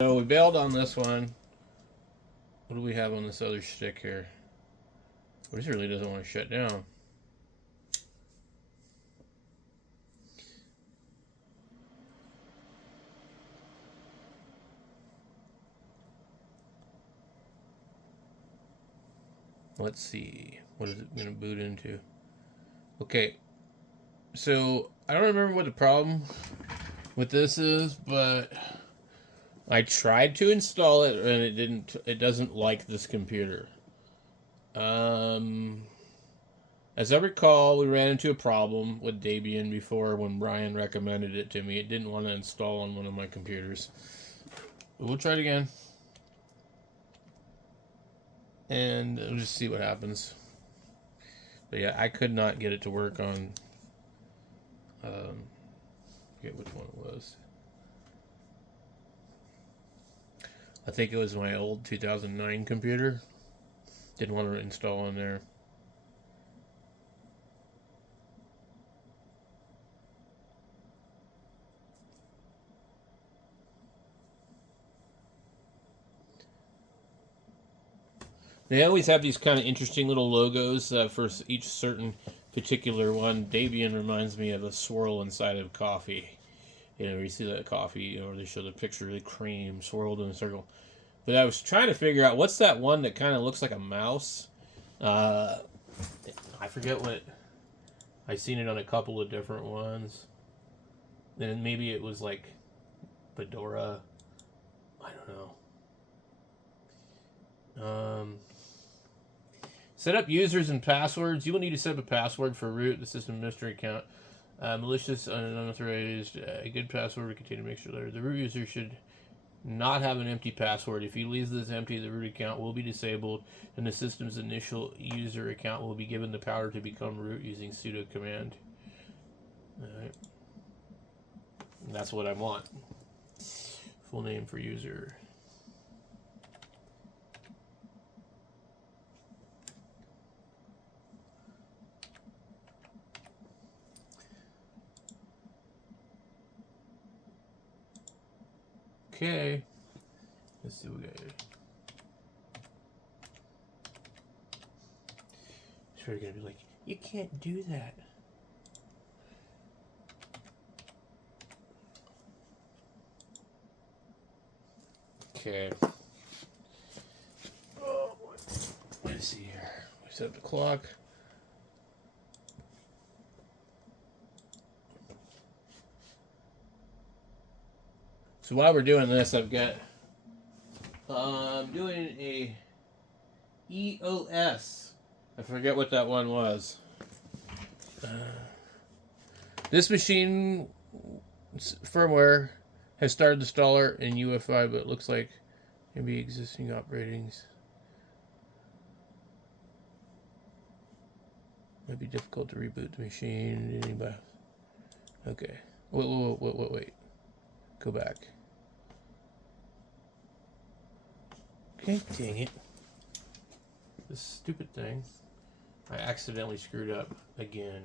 So we bailed on this one. What do we have on this other stick here? Well, this really doesn't want to shut down. Let's see. What is it going to boot into? Okay. So I don't remember what the problem with this is, but I tried to install it and it didn't. It doesn't like this computer. As I recall, we ran into a problem with Debian before when Brian recommended it to me. It didn't want to install on one of my computers. We'll try it again. And we'll just see what happens. But yeah, I could not get it to work on... I forget which one it was. I think it was my old 2009 computer. Didn't want to install on there. They always have these kind of interesting little logos for each certain particular one. Debian reminds me of a swirl inside of coffee. You know, you see that coffee, or they show the picture of the cream swirled in a circle. But I was trying to figure out what's that one that kind of looks like a mouse. I forget what. I've seen it on a couple of different ones. And maybe it was like Fedora. I don't know. Set up users and passwords. You will need to set up a password for root, the system administrator account. Malicious and unauthorized. A good password will contain a mixture letter. The root user should not have an empty password. If he leaves this empty, the root account will be disabled, and the system's initial user account will be given the power to become root using sudo command. Alright. That's what I want. Full name for user. Okay, let's see what we got here. It's really gonna be like, you can't do that. Okay. Oh, let's see here. We set up the clock. So while we're doing this, I've got doing a EOS. I forget what that one was. This machine firmware has started the installer in UEFI, but it looks like maybe existing operatings might be difficult to reboot the machine. Okay. Wait. Go back. Okay, dang it. This stupid thing. I accidentally screwed up again.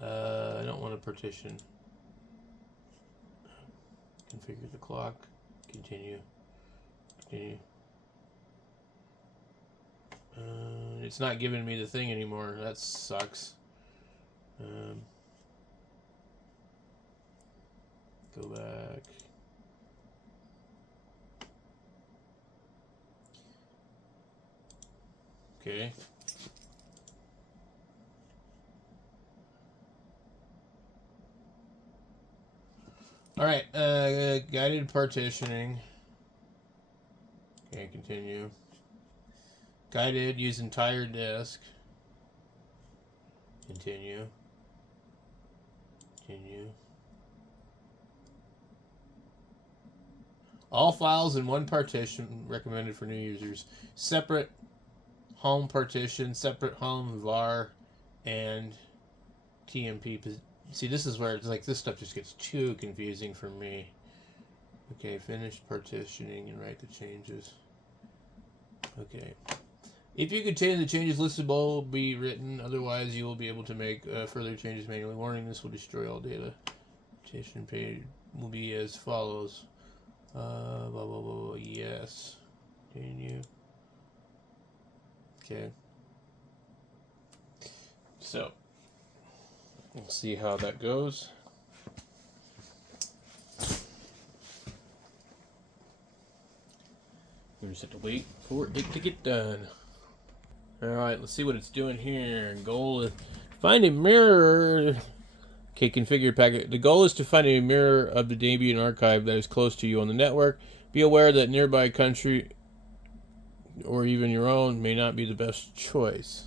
I don't want to partition. Configure the clock. Continue. It's not giving me the thing anymore. That sucks. Go back. Okay. All right. Guided partitioning. Okay, continue. Guided, use entire disk. Continue. All files in one partition, recommended for new users. Separate home partition, separate home var, and TMP. See, this is where it's like this stuff just gets too confusing for me. Okay, finish partitioning and write the changes. Okay. If you continue, the changes listed below will be written. Otherwise, you will be able to make further changes manually. Warning: this will destroy all data. Notation page will be as follows. Blah, blah, blah, blah. Yes. Continue. Okay. So, we'll see how that goes. We just have to wait for it to get done. Alright, let's see what it's doing here. Goal is find a mirror. Okay, configure packet. The goal is to find a mirror of the Debian archive that is close to you on the network. Be aware that nearby country or even your own may not be the best choice.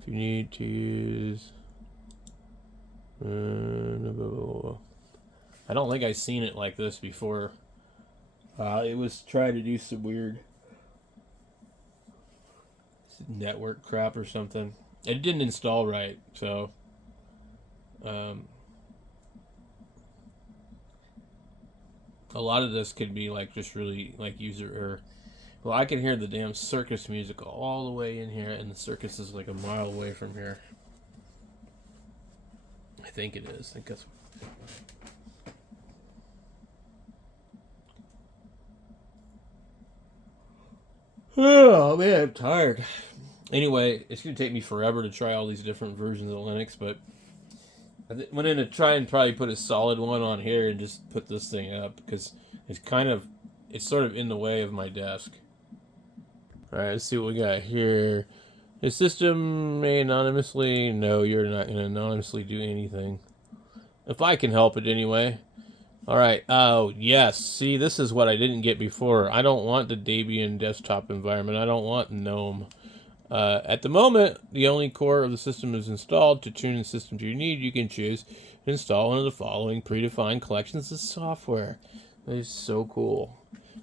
If you need to use... I don't think I've seen it like this before. It was trying to do some weird network crap or something. It didn't install right, so a lot of this could be like just really like user error. Well, I can hear the damn circus music all the way in here, and the circus is like a mile away from here. I think it is. I think that's... Oh man, I'm tired. Anyway, it's going to take me forever to try all these different versions of Linux, but I went in to try and probably put a solid one on here and just put this thing up because it's sort of in the way of my desk. Alright, let's see what we got here. The system may anonymously... No, you're not going to anonymously do anything. If I can help it anyway. Alright, oh, yes. See, this is what I didn't get before. I don't want the Debian desktop environment. I don't want GNOME. At the moment, the only core of the system is installed. To tune the system to your need, you can choose to install one of the following predefined collections of software. That is so cool.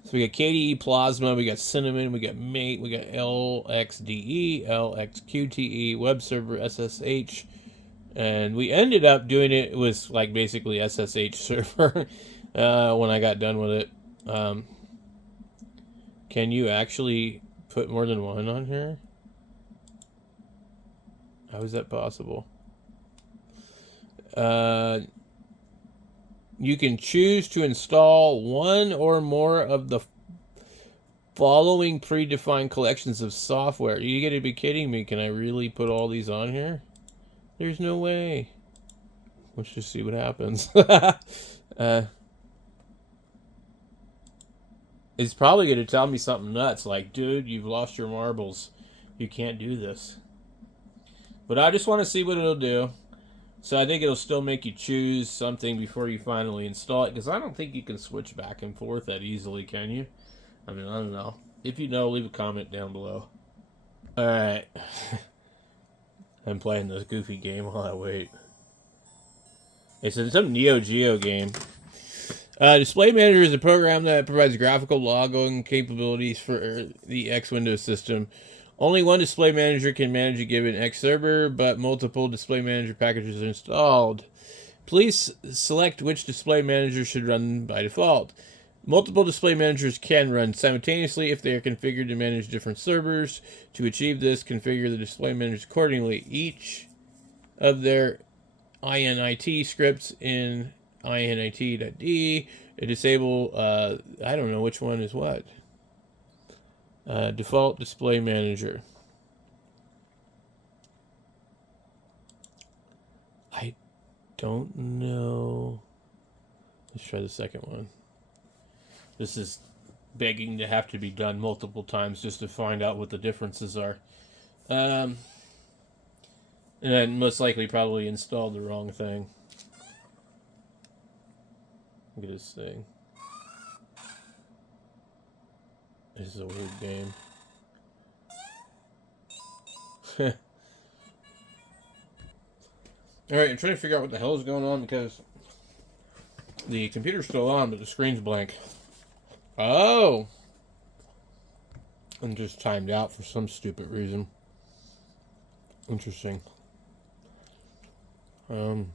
So we got KDE Plasma, we got Cinnamon, we got Mate, we got LXDE, LXQTE, Web Server, SSH, and we ended up doing it with like basically SSH server when I got done with it. Can you actually put more than one on here? How is that possible? You can choose to install one or more of the following predefined collections of software. You gotta be kidding me. Can I really put all these on here? There's no way. Let's just see what happens. It's probably going to tell me something nuts like, dude, you've lost your marbles. You can't do this. But I just want to see what it'll do. So I think it'll still make you choose something before you finally install it, because I don't think you can switch back and forth that easily, can you? I mean, I don't know. If you know, leave a comment down below. Alright. I'm playing this goofy game while I wait. It's some Neo Geo game. Display Manager is a program that provides graphical logging capabilities for the X Windows system. Only one Display Manager can manage a given X server, but multiple Display Manager packages are installed. Please select which Display Manager should run by default. Multiple Display Managers can run simultaneously if they are configured to manage different servers. To achieve this, configure the Display Managers accordingly. Each of their init scripts in init.d disable, I don't know which one is what. Default Display Manager. I don't know. Let's try the second one. This is begging to have to be done multiple times just to find out what the differences are. And I most likely probably installed the wrong thing. Look at this thing. This is a weird game. Alright, I'm trying to figure out what the hell is going on because the computer's still on, but the screen's blank. Oh! I'm just timed out for some stupid reason. Interesting. You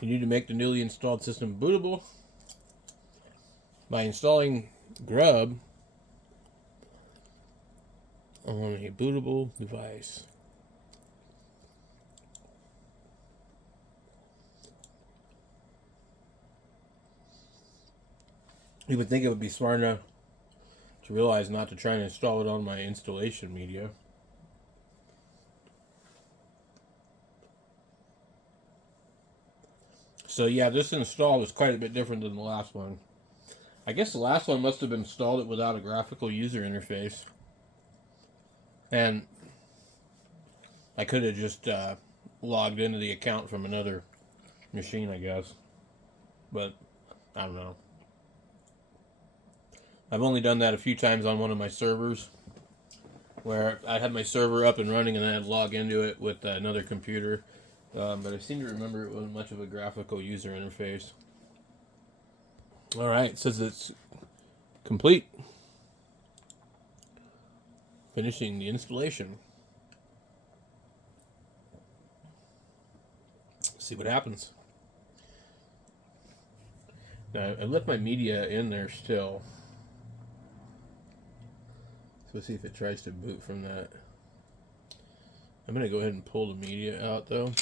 need to make the newly installed system bootable. by installing grub on a bootable device. You would think it would be smart enough to realize not to try and install it on my installation media. So yeah, this install was quite a bit different than the last one. I guess the last one must have installed it without a graphical user interface. And I could have just logged into the account from another machine, I guess. But I don't know. I've only done that a few times on one of my servers, where I had my server up and running and then I'd log into it with another computer. But I seem to remember it wasn't much of a graphical user interface. Alright, it says it's complete. Finishing the installation. See what happens. Now, I left my media in there still. So let's see if it tries to boot from that. I'm going to go ahead and pull the media out, though.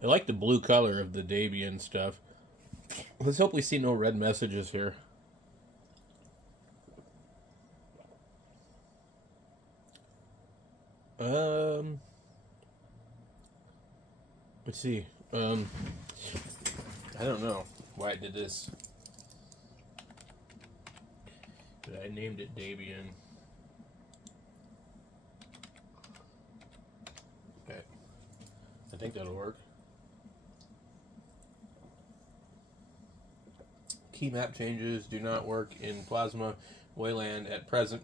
I like the blue color of the Debian stuff. Let's hope we see no red messages here. Let's see. I don't know why I did this. But I named it Debian. Okay. I think that'll work. Key map changes do not work in Plasma Wayland at present.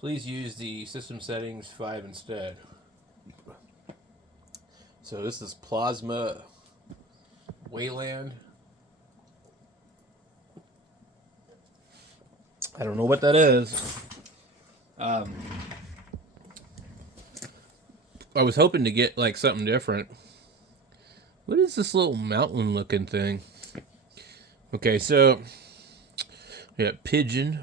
Please use the system settings 5 instead. So this is Plasma Wayland. I don't know what that is. I was hoping to get like something different. What is this little mountain looking thing? Okay, so we got pigeon.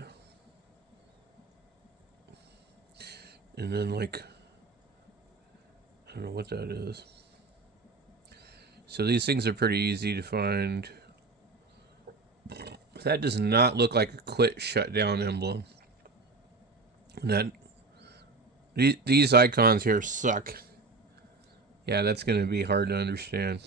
And then like, I don't know what that is. So these things are pretty easy to find. That does not look like a quit shutdown emblem. That these icons here suck. Yeah, that's going to be hard to understand.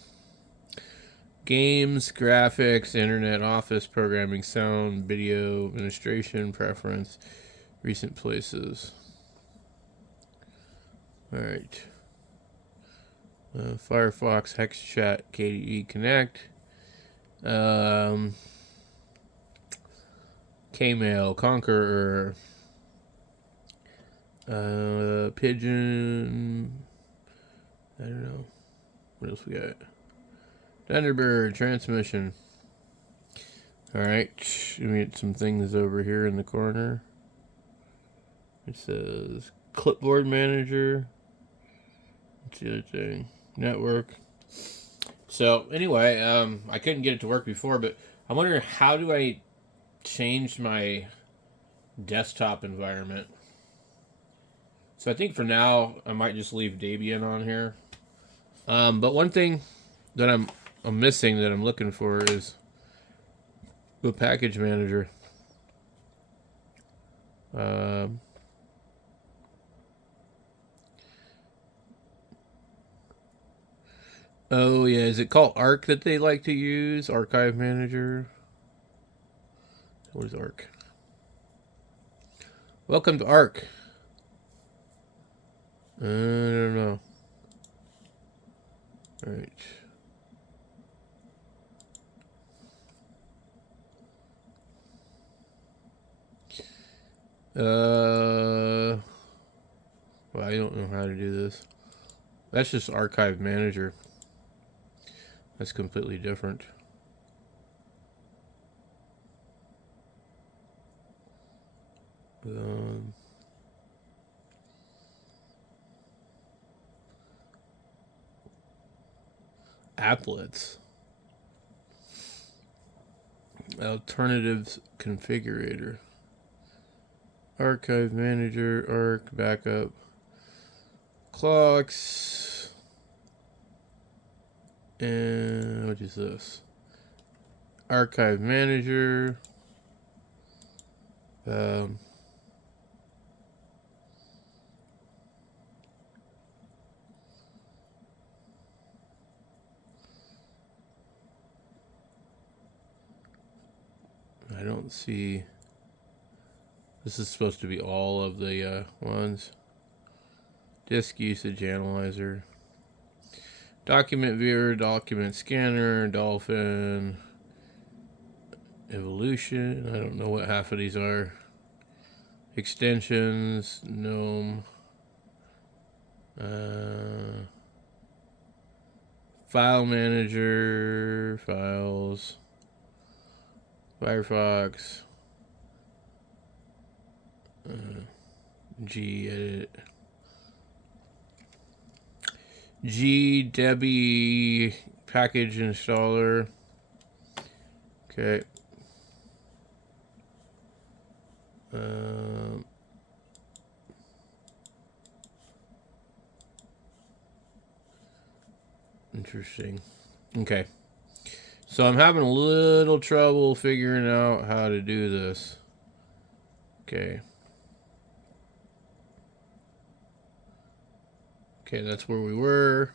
Games, graphics, internet, office, programming, sound, video, administration, preference, recent places. Alright. Firefox, HexChat, KDE Connect. Kmail, Conqueror. Pigeon. I don't know. What else we got? Thunderbird, transmission. Alright. Let me get some things over here in the corner. It says clipboard manager. What's the other thing? Network. So, anyway, I couldn't get it to work before, but I'm wondering how do I change my desktop environment? So I think for now, I might just leave Debian on here. But one thing that I'm missing that I'm looking for is the package manager. Oh yeah, is it called Arc that they like to use? Archive manager. What is Arc? Welcome to Arc. I don't know. All right. Well, I don't know how to do this. That's just Archive Manager. That's completely different. Applets. Alternatives configurator. Archive manager, arc, backup. Clocks. And what is this? Archive manager. I don't see. This is supposed to be all of the ones. Disk usage analyzer. Document viewer, document scanner, Dolphin. Evolution. I don't know what half of these are. Extensions. GNOME. File manager. Files. Firefox. Gedit. Debian package installer. Okay. Interesting. Okay. So I'm having a little trouble figuring out how to do this. Okay. Okay, that's where we were.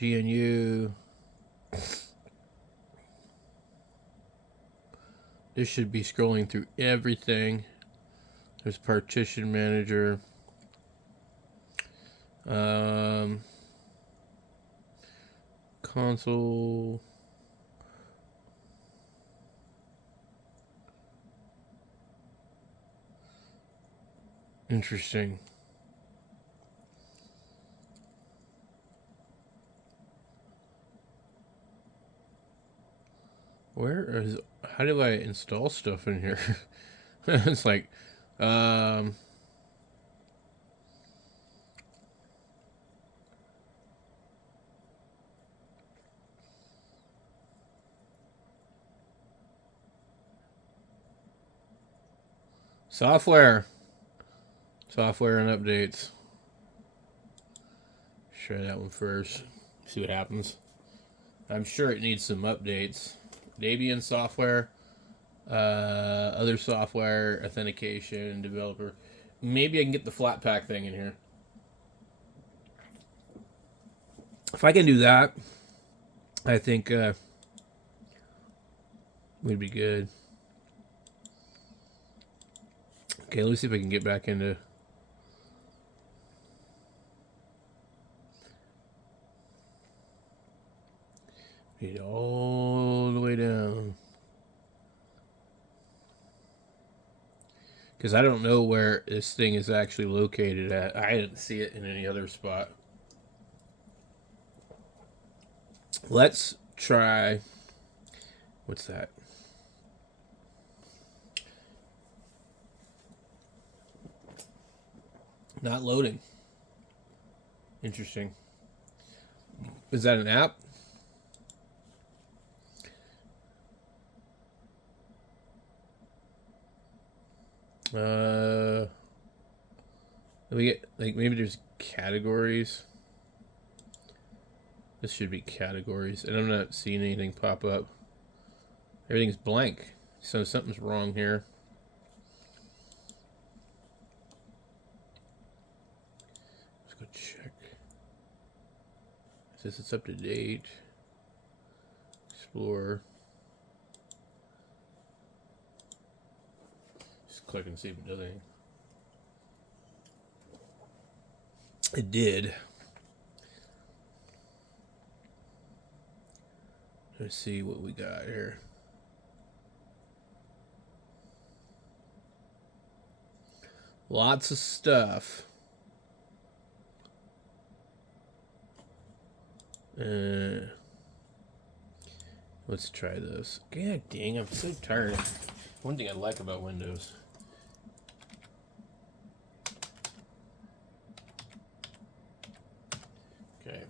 GNU. This should be scrolling through everything. There's partition manager. Console. Interesting. Where is, how do I install stuff in here? It's like, software and updates. Try that one first. See what happens. I'm sure it needs some updates. Debian software, other software, authentication, developer. Maybe I can get the Flatpak thing in here. If I can do that, I think we'd be good. Okay, let me see if I can get back into. Need all the way down. Because I don't know where this thing is actually located at. I didn't see it in any other spot. Let's try. What's that? Not loading. Interesting. Is that an app? We get, like, maybe there's categories. This should be categories, and I'm not seeing anything pop up. Everything's blank, so something's wrong here. Let's go check. It says it's up to date. Explore. Just click and see if it does anything. It did. Let's see what we got here. Lots of stuff. Let's try this. God dang, I'm so tired. One thing I like about Windows. Okay.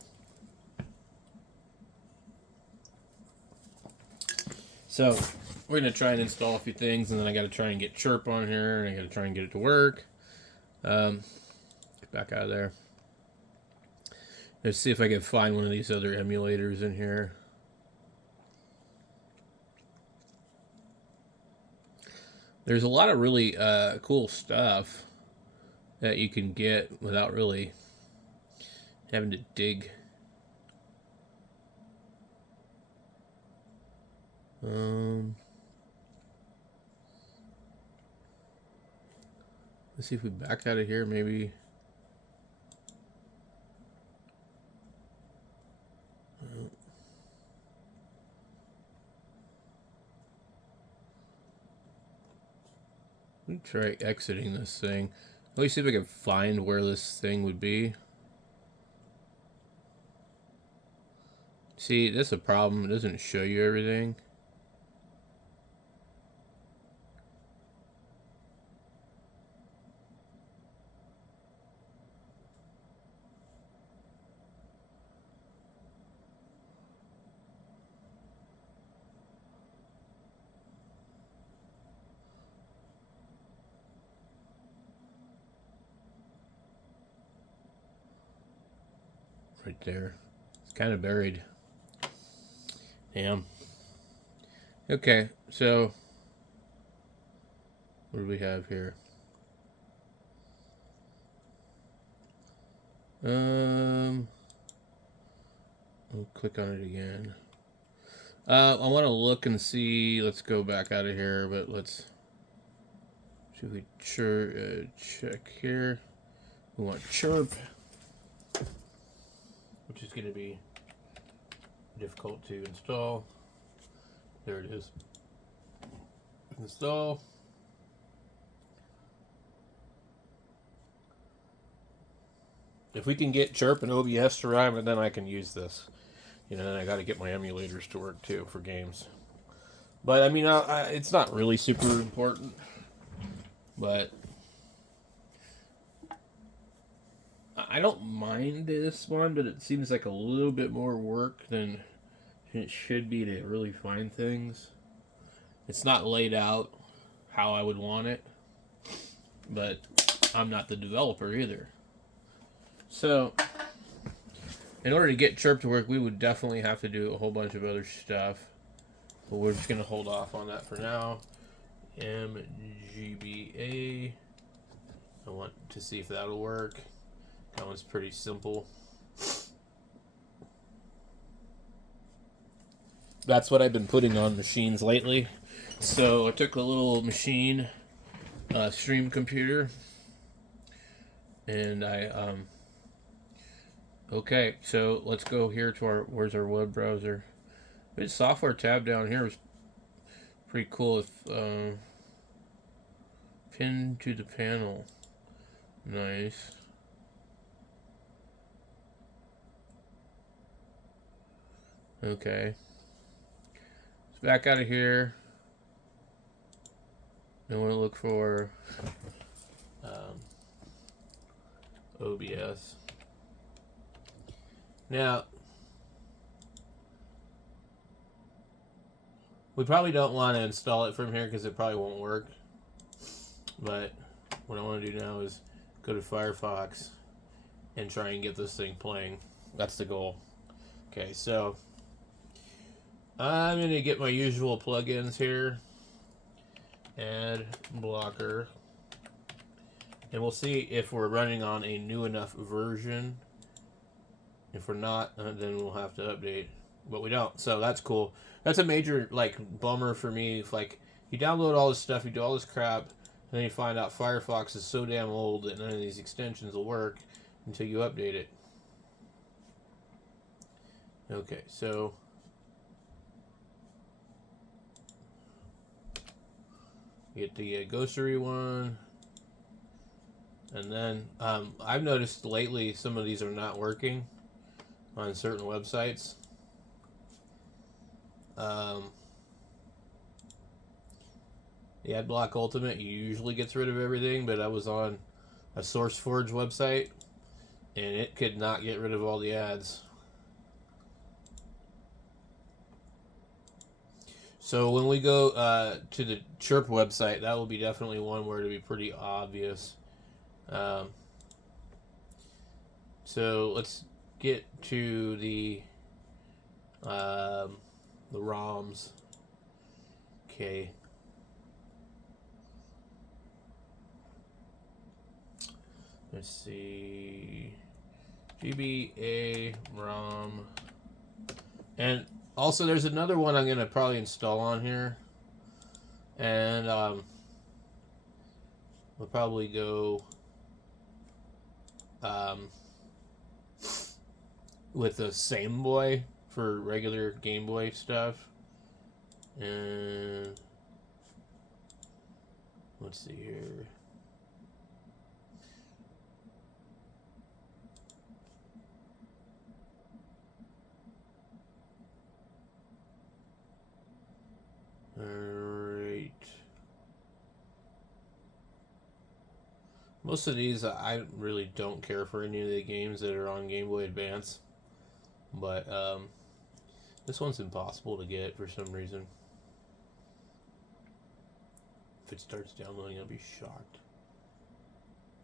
So we're gonna try and install a few things, and then I got to try and get Chirp on here, and I got to try and get it to work. Get back out of there. Let's see if I can find one of these other emulators in here. There's a lot of really cool stuff that you can get without really having to dig. Let's see if we back out of here, maybe. Let me try exiting this thing. Let me see if I can find where this thing would be. See, that's a problem. It doesn't show you everything. Right there. It's kind of buried. Damn. Okay, so what do we have here? I'll click on it again. I want to look and see. Let's go back out of here, but let's should we check here? We want Chirp, which is going to be difficult to install. There it is. Install. If we can get Chirp and OBS to rhyme, and then I can use this. You know, then I got to get my emulators to work too for games. But I mean, it's not really super important. But I don't mind this one, but it seems like a little bit more work than it should be to really find things. It's not laid out how I would want it, but I'm not the developer either. So, in order to get Chirp to work, we would definitely have to do a whole bunch of other stuff, but we're just going to hold off on that for now. mgba. I want to see if that'll work. That one's pretty simple. That's what I've been putting on machines lately. So I took a little machine, stream computer, and okay, so let's go here to where's our web browser? This software tab down here is pretty cool. If pin to the panel, nice. Okay. Let's back out of here. I want to look for OBS. Now, we probably don't want to install it from here because it probably won't work. But what I want to do now is go to Firefox and try and get this thing playing. That's the goal. Okay, so I'm going to get my usual plugins here. Add blocker. And we'll see if we're running on a new enough version. If we're not, then we'll have to update. But we don't, so that's cool. That's a major bummer for me. If you download all this stuff, you do all this crap, and then you find out Firefox is so damn old that none of these extensions will work until you update it. Okay, so get the Ghostery one. And then I've noticed lately some of these are not working on certain websites. The Adblock Ultimate usually gets rid of everything, but I was on a SourceForge website and it could not get rid of all the ads. So when we go to the Chirp website, that will be definitely one where it'll be pretty obvious. So let's get to the ROMs. Okay. Let's see. GBA ROM. And also there's another one I'm going to probably install on here. And we'll probably go with the Same Boy for regular Game Boy stuff. And let's see here. Alright. Most of these, I really don't care for any of the games that are on Game Boy Advance. But this one's impossible to get for some reason. If it starts downloading, I'll be shocked.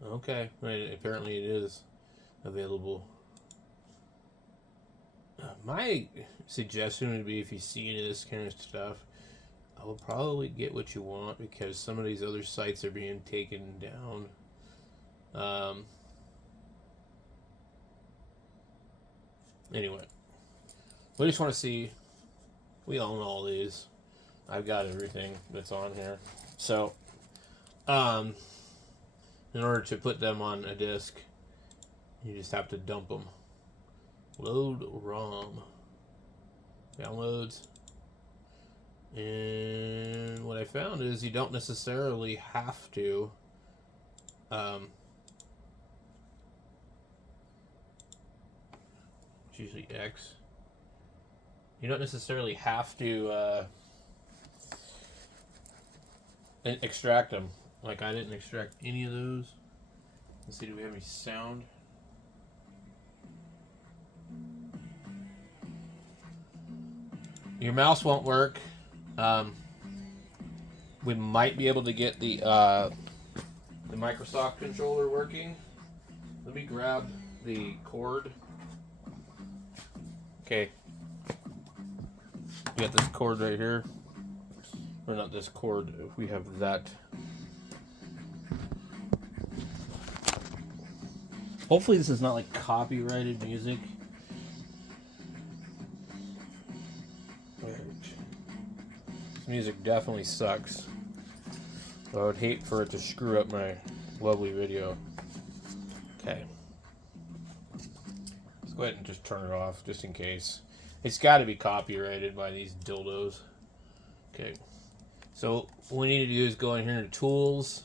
Okay, apparently it is available. My suggestion would be, if you see any of this kind of stuff, I will probably get what you want, because some of these other sites are being taken down. Anyway, we just want to see. We own all these. I've got everything that's on here. So, in order to put them on a disk, you just have to dump them. Load ROM. Downloads. And what I found is you don't necessarily have to it's usually X. You don't necessarily have to extract them. Like, I didn't extract any of those. Let's see, do we have any sound? Your mouse won't work. We might be able to get the Microsoft controller working. Let me grab the cord. Okay. We got this cord right here. Well, not this cord. We have that. Hopefully this is not like copyrighted music. This music definitely sucks. So I would hate for it to screw up my lovely video. Okay. Let's go ahead and just turn it off, just in case. It's got to be copyrighted by these dildos. Okay. So what we need to do is go in here to Tools,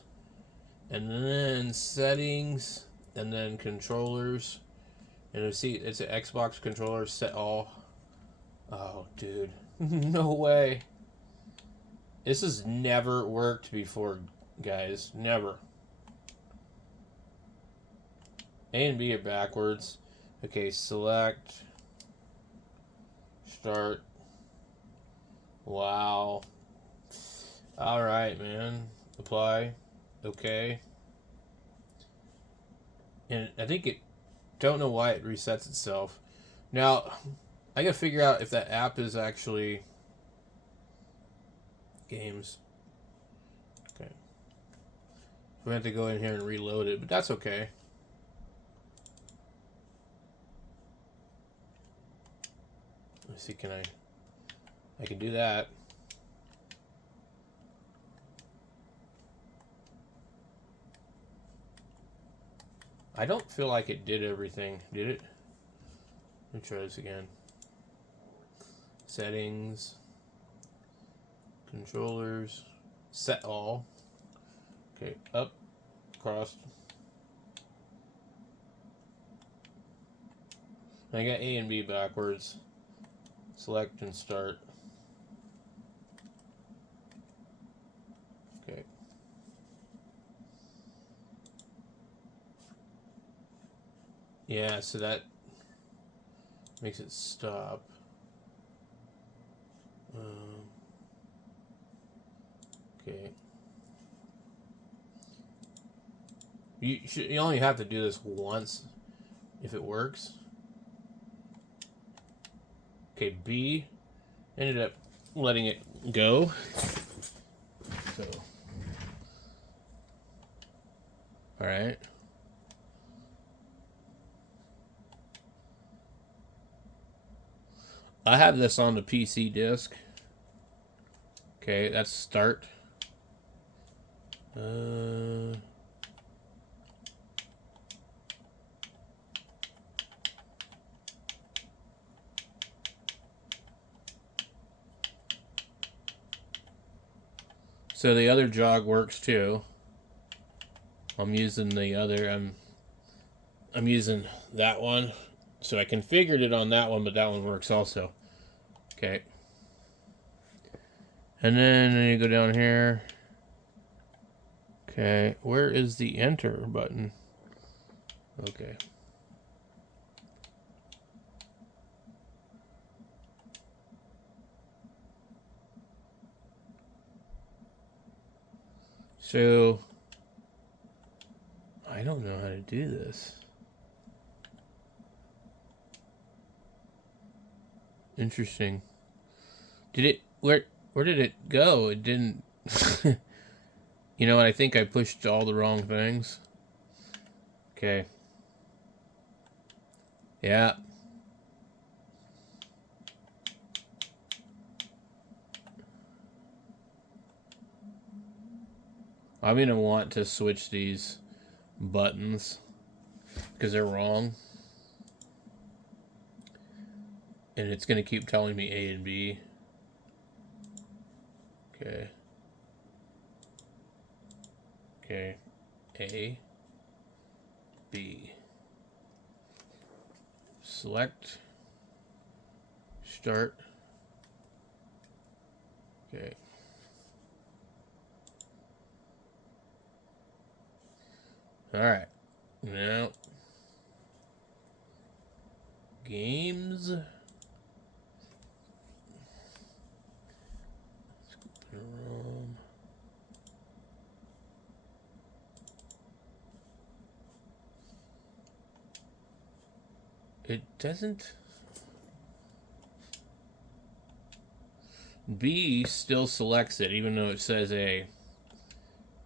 and then Settings, and then Controllers. And you see, it's an Xbox controller, set all. Oh, dude. No way. This has never worked before, guys. Never. A and B are backwards. Okay, select. Start. Wow. Alright, man. Apply. Okay. And I think it... Don't know why it resets itself. Now, I gotta figure out if that app is actually... Games. Okay. We have to go in here and reload it, but that's okay. Let's see, I can do that. I don't feel like it did everything, did it? Let me try this again. Settings. Controllers. Set all. Okay, up. Across. I got A and B backwards. Select and start. Okay. Yeah, so that makes it stop. You only have to do this once if it works. Okay, B ended up letting it go. So, all right. I have this on the PC disk. Okay, that's start. So the other jog works too. I'm using the other. I'm using that one. So I configured it on that one, but that one works also. Okay. And then you go down here. Okay, where is the enter button? Okay. So, I don't know how to do this. Interesting. Did it, where did it go? It didn't, you know what, I think I pushed all the wrong things. Okay. Yeah. I'm going to want to switch these buttons because they're wrong. And it's going to keep telling me A and B. Okay. Okay. A. B. Select. Start. Okay. Alright. Now. Games. It doesn't. B still selects it, even though it says A.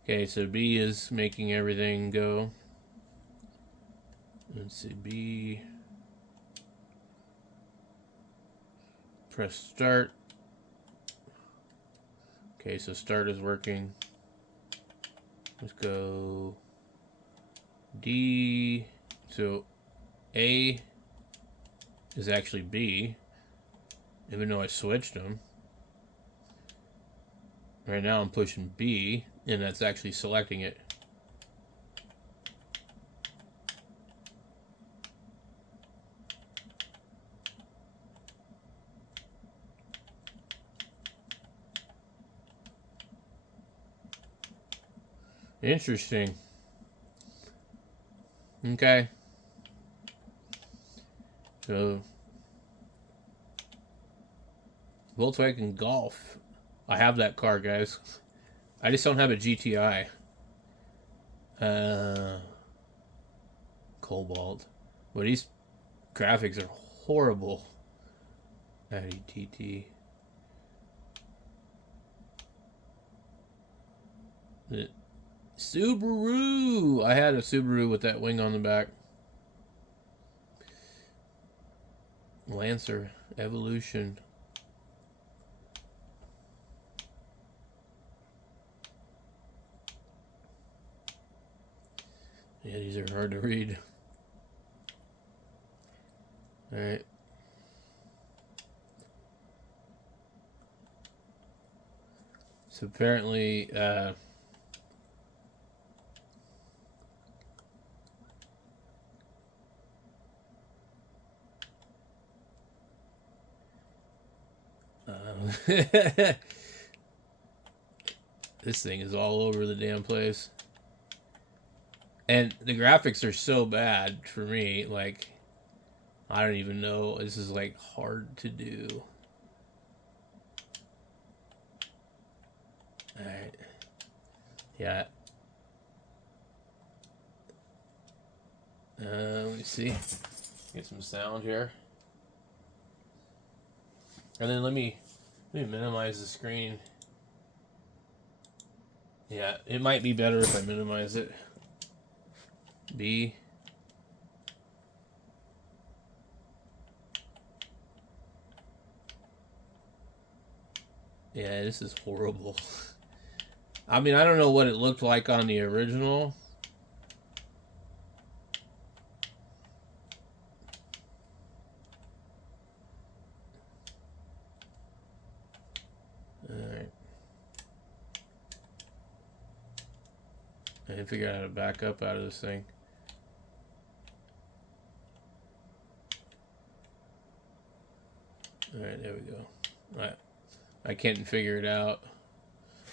Okay, so B is making everything go. Let's see, B. Press start. Okay, so start is working. Let's go D. So A is actually B, even though I switched them. Right now I'm pushing B, and that's actually selecting it. Interesting. Okay. So, Volkswagen Golf. I have that car, guys. I just don't have a GTI. Cobalt. But these graphics are horrible. Audi TT. The Subaru. I had a Subaru with that wing on the back. Lancer Evolution. Yeah, these are hard to read. All right. So apparently, this thing is all over the damn place. And the graphics are so bad for me, like, I don't even know. This is, like, hard to do. Alright. Yeah. Let me see. Get some sound here. And then let me minimize the screen. Yeah, it might be better if I minimize it. B. Yeah, this is horrible. I mean, I don't know what it looked like on the original. Alright. I didn't figure out how to back up out of this thing. Alright, there we go. Alright. I can't figure it out.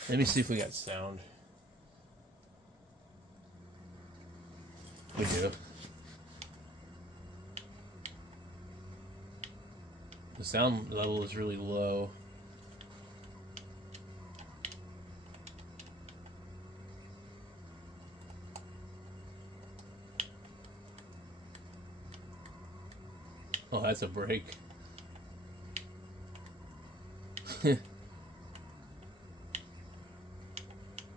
Let me see if we got sound. We do. The sound level is really low. Oh, that's a break.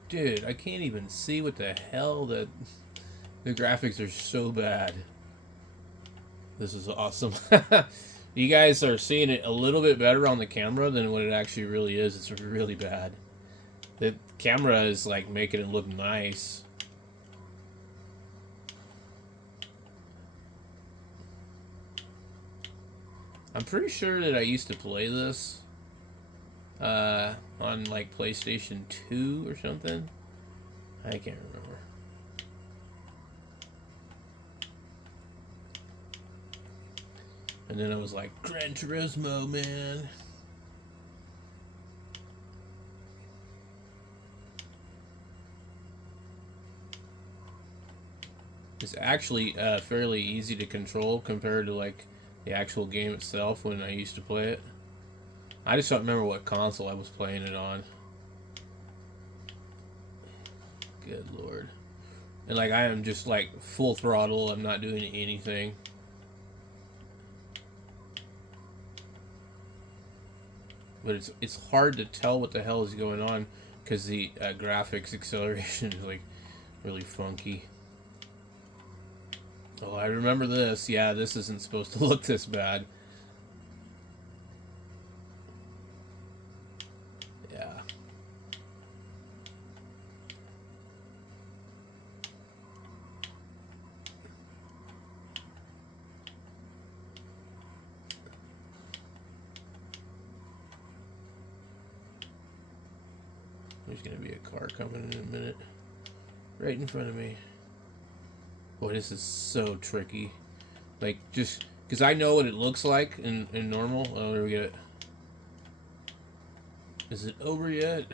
Dude, I can't even see what the hell the graphics are so bad. This is awesome. You guys are seeing it a little bit better on the camera than what it actually really is. It's really bad. The camera is like making it look nice. I'm pretty sure that I used to play this on like PlayStation 2 or something. I can't remember. And then I was like, Gran Turismo, man. It's actually fairly easy to control compared to like the actual game itself when I used to play it. I just don't remember what console I was playing it on. Good lord. And like I am just like full throttle, I'm not doing anything. But it's hard to tell what the hell is going on because the graphics acceleration is like really funky. Oh, I remember this. Yeah, this isn't supposed to look this bad. Yeah. There's gonna be a car coming in a minute. Right in front of me. Boy, this is so tricky. Like, just because I know what it looks like in normal. Oh, there we get it. Is it over yet?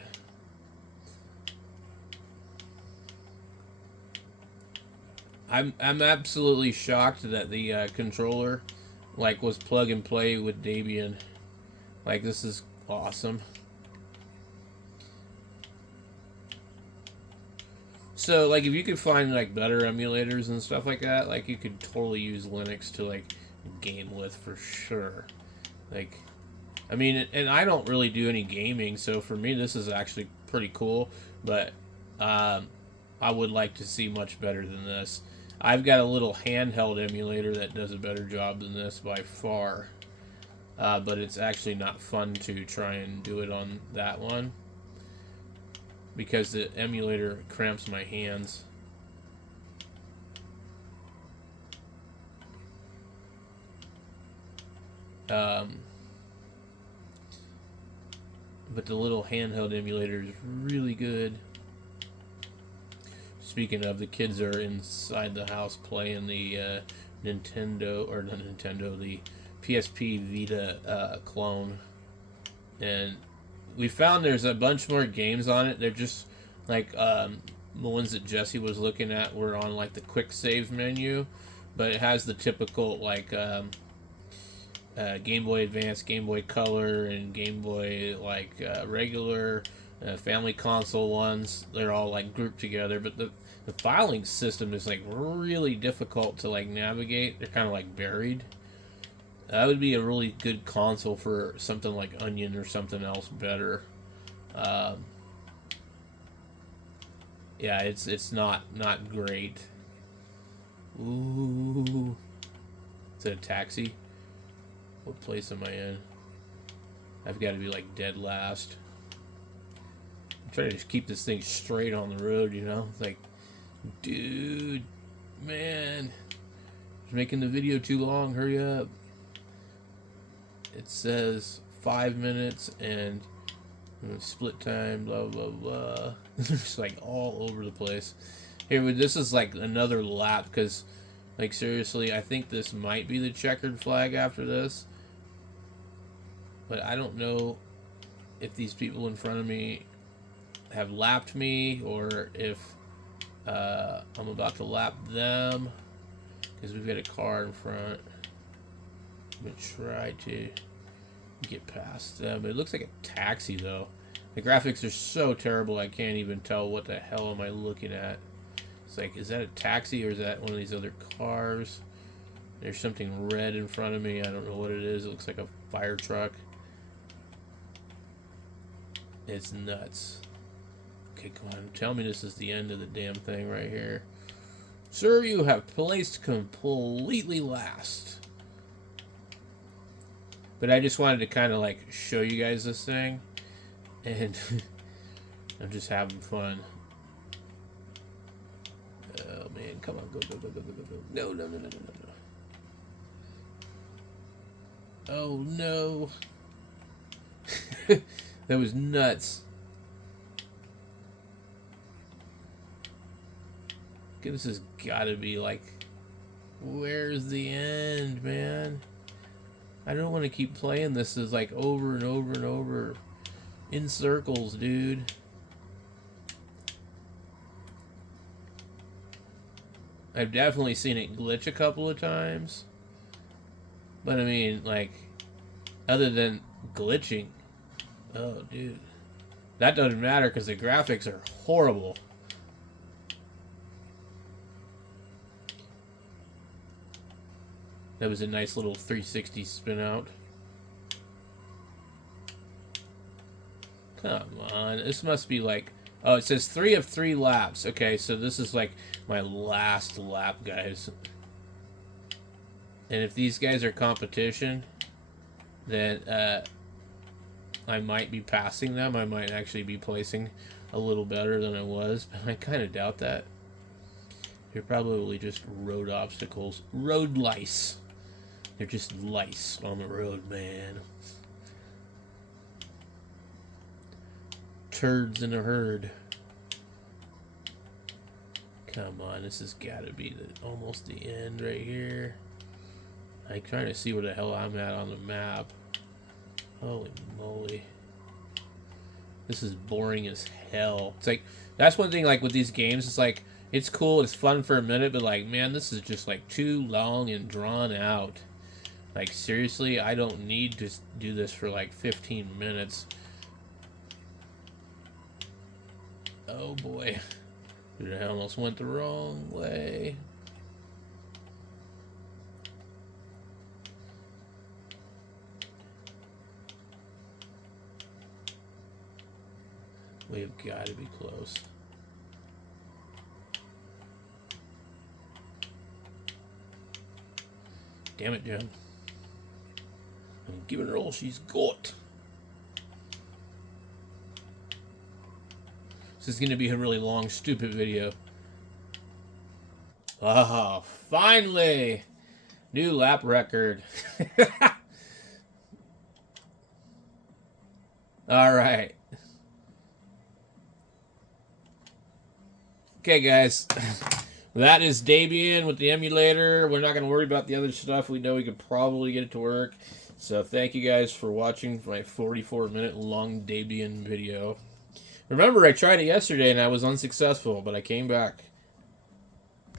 I'm absolutely shocked that the controller like was plug and play with Debian. Like, this is awesome. So, like, if you could find, like, better emulators and stuff like that, like, you could totally use Linux to, like, game with for sure. Like, I mean, and I don't really do any gaming, so for me, this is actually pretty cool, but I would like to see much better than this. I've got a little handheld emulator that does a better job than this by far, but it's actually not fun to try and do it on that one, because the emulator cramps my hands. But the little handheld emulator is really good. Speaking of, the kids are inside the house playing the Nintendo, or not Nintendo, the PSP Vita clone. And we found there's a bunch more games on it. They're just like the ones that Jesse was looking at were on like the quick save menu, but it has the typical like Game Boy Advance, Game Boy Color, and Game Boy like regular, family console ones, they're all like grouped together, but the filing system is like really difficult to like navigate. They're kind of like buried. That would be a really good console for something like Onion or something else better. Yeah, it's not great. Ooh, is it a taxi? What place am I in? I've got to be like dead last. I'm trying to just keep this thing straight on the road, you know? It's like, dude, man, it's making the video too long. Hurry up. It says 5 minutes and split time, blah, blah, blah. It's like all over the place. Here, this is like another lap because, like, seriously, I think this might be the checkered flag after this. But I don't know if these people in front of me have lapped me or if I'm about to lap them, because we've got a car in front. I'm going to try to get past them. But it looks like a taxi, though. The graphics are so terrible I can't even tell what the hell am I looking at. It's like, is that a taxi or is that one of these other cars? There's something red in front of me. I don't know what it is. It looks like a fire truck. It's nuts. Okay, come on. Tell me this is the end of the damn thing right here. Sir, you have placed completely last. But I just wanted to kind of like show you guys this thing. And I'm just having fun. Oh man, come on, go, go, go, go, go, go, go. No, no, no, no, no, no. Oh no. That was nuts. This has got to be like, where's the end, man? I don't want to keep playing this as like over and over and over in circles, dude. I've definitely seen it glitch a couple of times. But I mean, like, other than glitching, oh, dude. That doesn't matter because the graphics are horrible. That was a nice little 360 spin out. Come on. This must be like... Oh, it says 3 of 3 laps. Okay, so this is like my last lap, guys. And if these guys are competition, then I might be passing them. I might actually be placing a little better than I was, but I kind of doubt that. They're probably just road obstacles. Road lice. They're just lice on the road, man. Turds in a herd. Come on, this has got to be almost the end right here. I'm trying to see where the hell I'm at on the map. Holy moly. This is boring as hell. It's like, that's one thing, like, with these games, it's like, it's cool, it's fun for a minute, but like, man, this is just like too long and drawn out. Like, seriously, I don't need to do this for like 15 minutes. Oh boy. Dude, I almost went the wrong way. We've got to be close. Damn it, Jen. I'm giving her all she's got. This is going to be a really long, stupid video. Oh, finally! New lap record. Alright. Okay, guys. That is Debian with the emulator. We're not going to worry about the other stuff. We know we could probably get it to work. So thank you guys for watching my 44-minute long Debian video. Remember, I tried it yesterday and I was unsuccessful, but I came back.